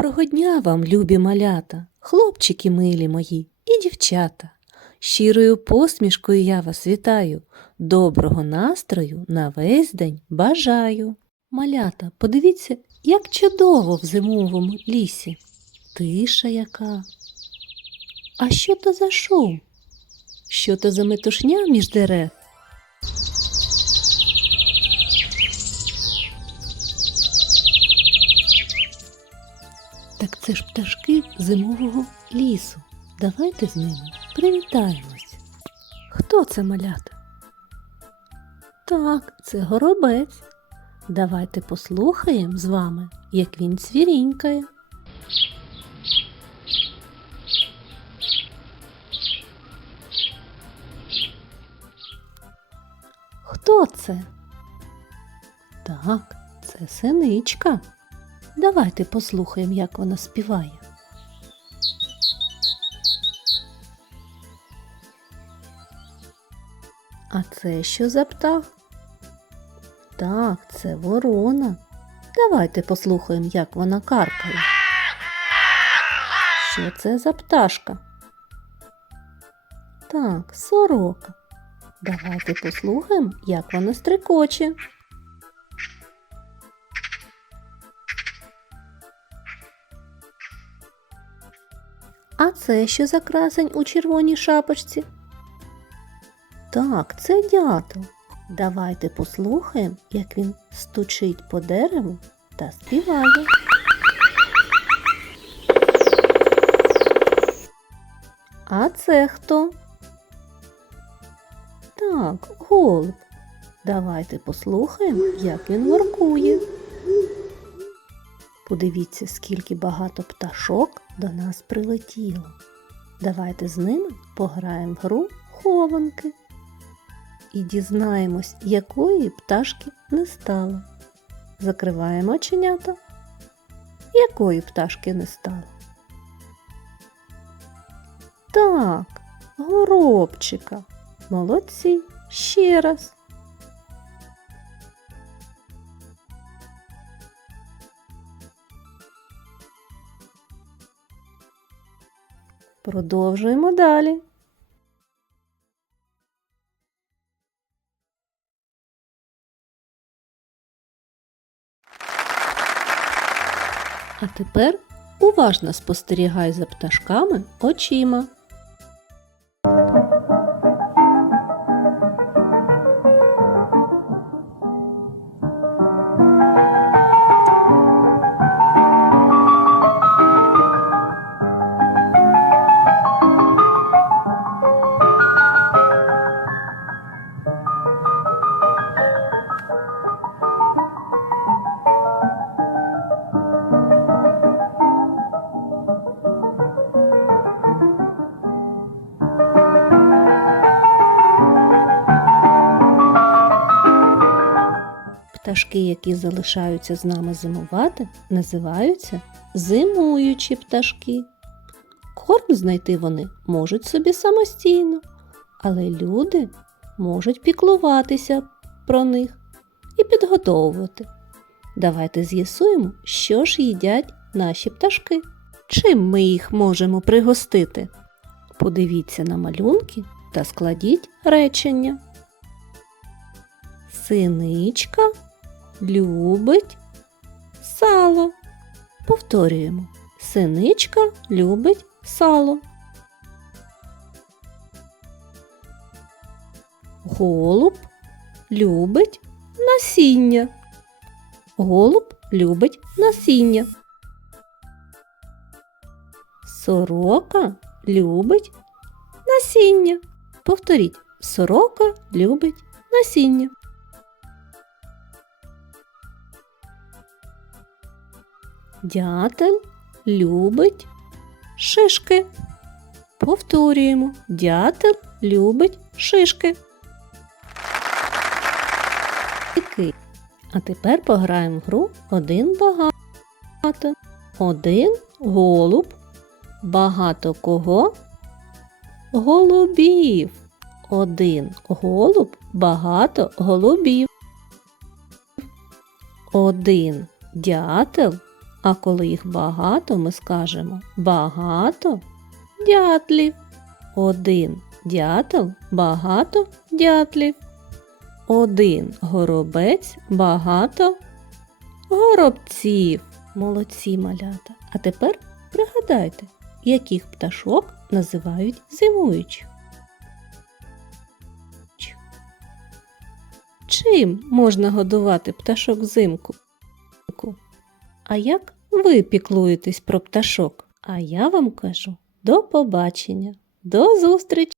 Доброго дня вам, любі малята, хлопчики милі мої і дівчата. Щирою посмішкою я вас вітаю, доброго настрою на весь день бажаю. Малята, подивіться, як чудово в зимовому лісі. Тиша яка. А що то за шум? Що то за метушня між дерев? Так це ж пташки зимового лісу. Давайте з ними привітаємось. Хто це малята? Так, це горобець. Давайте послухаємо з вами, як він цвірінькає. Хто це? Так, це синичка. Давайте послухаємо, як вона співає. А це що за птах? Так, це ворона. Давайте послухаємо, як вона каркає. Що це за пташка? Так, сорока. Давайте послухаємо, як вона стрикоче. А це що за красень у червоній шапочці? Так, це дятел. Давайте послухаємо, як він стучить по дереву та співає. А це хто? Так, голуб. Давайте послухаємо, як він воркує. Подивіться, скільки багато пташок до нас прилетіло. Давайте з ними пограємо в гру хованки і дізнаємось, якої пташки не стало. Закриваємо оченята. Якої пташки не стало? Так, горобчика. Молодці. Ще раз. Продовжуємо далі. А тепер уважно спостерігай за пташками очима. Пташки, які залишаються з нами зимувати, називаються зимуючі пташки. Корм знайти вони можуть собі самостійно, але люди можуть піклуватися про них і підготовувати. Давайте з'ясуємо, що ж їдять наші пташки. Чим ми їх можемо пригостити? Подивіться на малюнки та складіть речення. Синичка любить сало. Повторюємо. Синичка любить сало. Голуб любить насіння. Голуб любить насіння. Сорока любить насіння. Повторіть. Сорока любить насіння. Дятел любить шишки. Повторюємо. Дятел любить шишки. А тепер пограємо в гру один багато. Один голуб. Багато кого? Голубів. Один голуб, багато голубів. Один дятел, а коли їх багато, ми скажемо багато дятлів. Один дятел, багато дятлів. Один горобець, багато горобців. Молодці малята. А тепер пригадайте, яких пташок називають зимуючих. Чим можна годувати пташок взимку? А як ви піклуєтесь про пташок? А я вам кажу до побачення, до зустрічі!